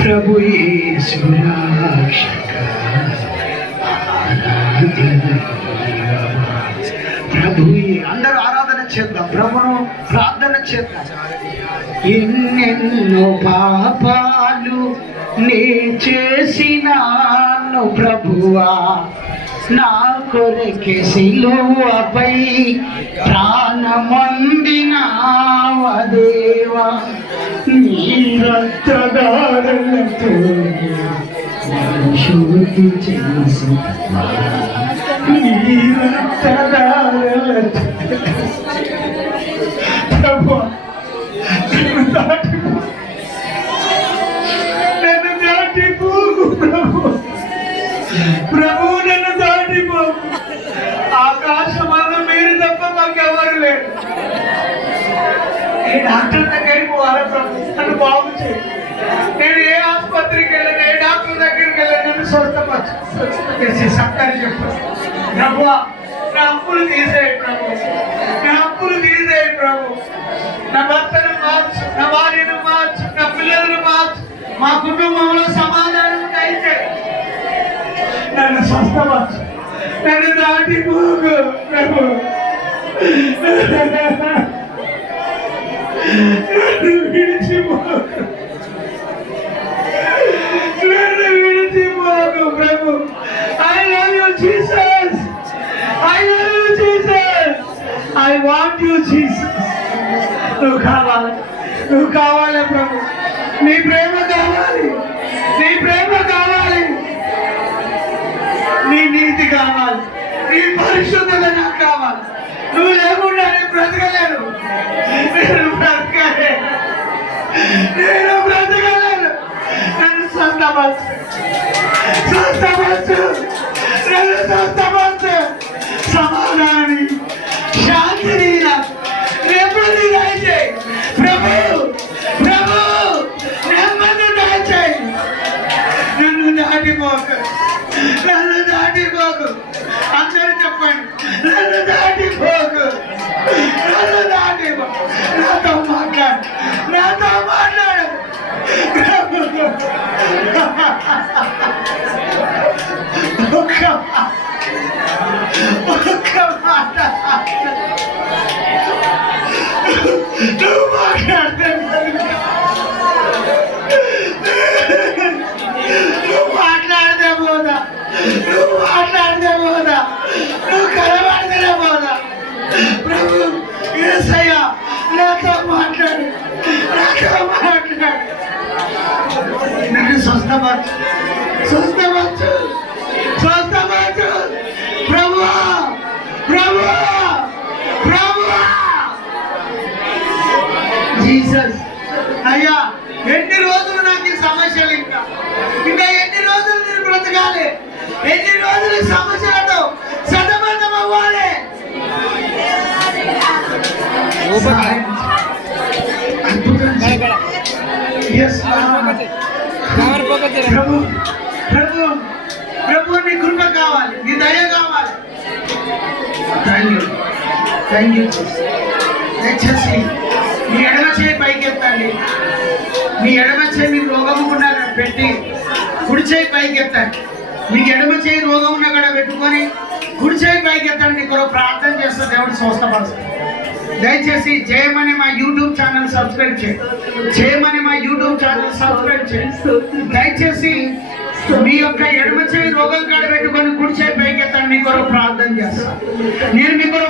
ప్రభు ప్రభు అందరూ ఆరాధన చేద్దాం. ప్రభును ప్రార్థన ఎన్నెన్నో పాపాలు నే చేసినాను ప్రభువా. నా కొరకే సిలువపై ప్రాణమందినావ దేవా నీ రక్తదారులతో శుద్ధి చేసి నీ రక్తదారులతో ప్రభువా నన్ను దాటిపో నన్ను దాటిపోకు ప్రభు ప్రభు నన్ను దాటిపో అన్న మీరు తప్ప మాకెవరు లేరు ఏ డాక్టర్ దగ్గరికి పోవాలి ప్రభు నన్ను బాగు చేయి నేను ఏ ఆసుపత్రికి వెళ్ళను ఏ డాక్టర్ దగ్గరికి వెళ్ళను నన్ను స్వస్థపరచు. స్వస్థత చేసి సత్తాన్ని చెప్పు ప్రభు. నా అప్పులు తీసేయి ప్రభు. నా అప్పులు తీసేయి ప్రభు. నా భర్తను మార్చు నా భార్యను మార్చు నా పిల్లలను మార్చు. మా కుటుంబంలో సమాధానం దయచేయి నన్ను స్వస్థపరచు. నన్ను దాటిపోకు ప్రభు. నన్ను విడిచిపోకు నన్ను విడిచిపోకు ప్రభు. I love you Jesus I love you Jesus I want you Jesus నువ్వు కావాలి. నువ్వు కావాలి ప్రభు. నీ ప్రేమ కావాలి. నీ ప్రేమ కావాలి. నీ నీతి కావాలి. నీ పరిశుద్ధత నాకు కావాలి. నువ్వు లేకుండా నేను బ్రతకలేను. నేను బ్రతకలేను నేను బ్రతకలేను. నన్ను స్వస్థపరచు. స్వస్థపరచు. నన్ను స్వస్థపరచు. సమాధానాన్ని శాంతిని దాటిపోకు నన్ను దాటిపోకు అందరూ చెప్పండి నన్ను దాటిపోకు నన్ను దాటిపో నాతో మాట్లాడు నాతో మాట్లాడు ఒక్క కనబడితే పోదా నువ్వు కనబడితేనే పోదా ప్రభు ఏసయ్య నాతో మాట్లాడు. నాతో మాట్లాడు. నన్ను స్వస్థపరచు. స్వస్థపరచు. స్వస్థపరచు. ప్రభు ప్రభు ప్రభు జీసస్ అయ్యా ఎన్ని రోజులు నాకు ఈ సమస్యలు ఇంకా? ఇంకా ఎన్ని రోజులు నేను బ్రతకాలి? ఎన్ని రోజులు ప్రభు ప్రభు ప్రభు నీ కృప కావాలి నీ దయ కావాలి థ్యాంక్ యూ థ్యాంక్ యూ దయచేసి మీ ఎడమ చేయి పైకి ఎత్తండి మీ ఎడమ చేయి మీకు రోగం ఉన్న పెట్టి కుడి చేయి పైకి ఎత్తండి మీకు ఎడమ చేయి రోగం ఉన్న కూడా పెట్టుకొని కుడి చేయి పైకి ఎత్తండి మీకు ప్రార్థన చేస్తే దేవుడు స్వస్థపరుస్తాడు. దయచేసి జయమని మా యూట్యూబ్ ఛానల్ సబ్స్క్రైబ్ చేయండి జయమని మా యూట్యూబ్ ఛానల్ సబ్స్క్రైబ్ చేయండి దయచేసి మీ యొక్క ఎడమ చేయి రోగం కాడ పెట్టుకొని కుడి చేయి పైకి ఎత్తండి మీ కొరకు ప్రార్థన చేస్తాను నేను మీ కొరకు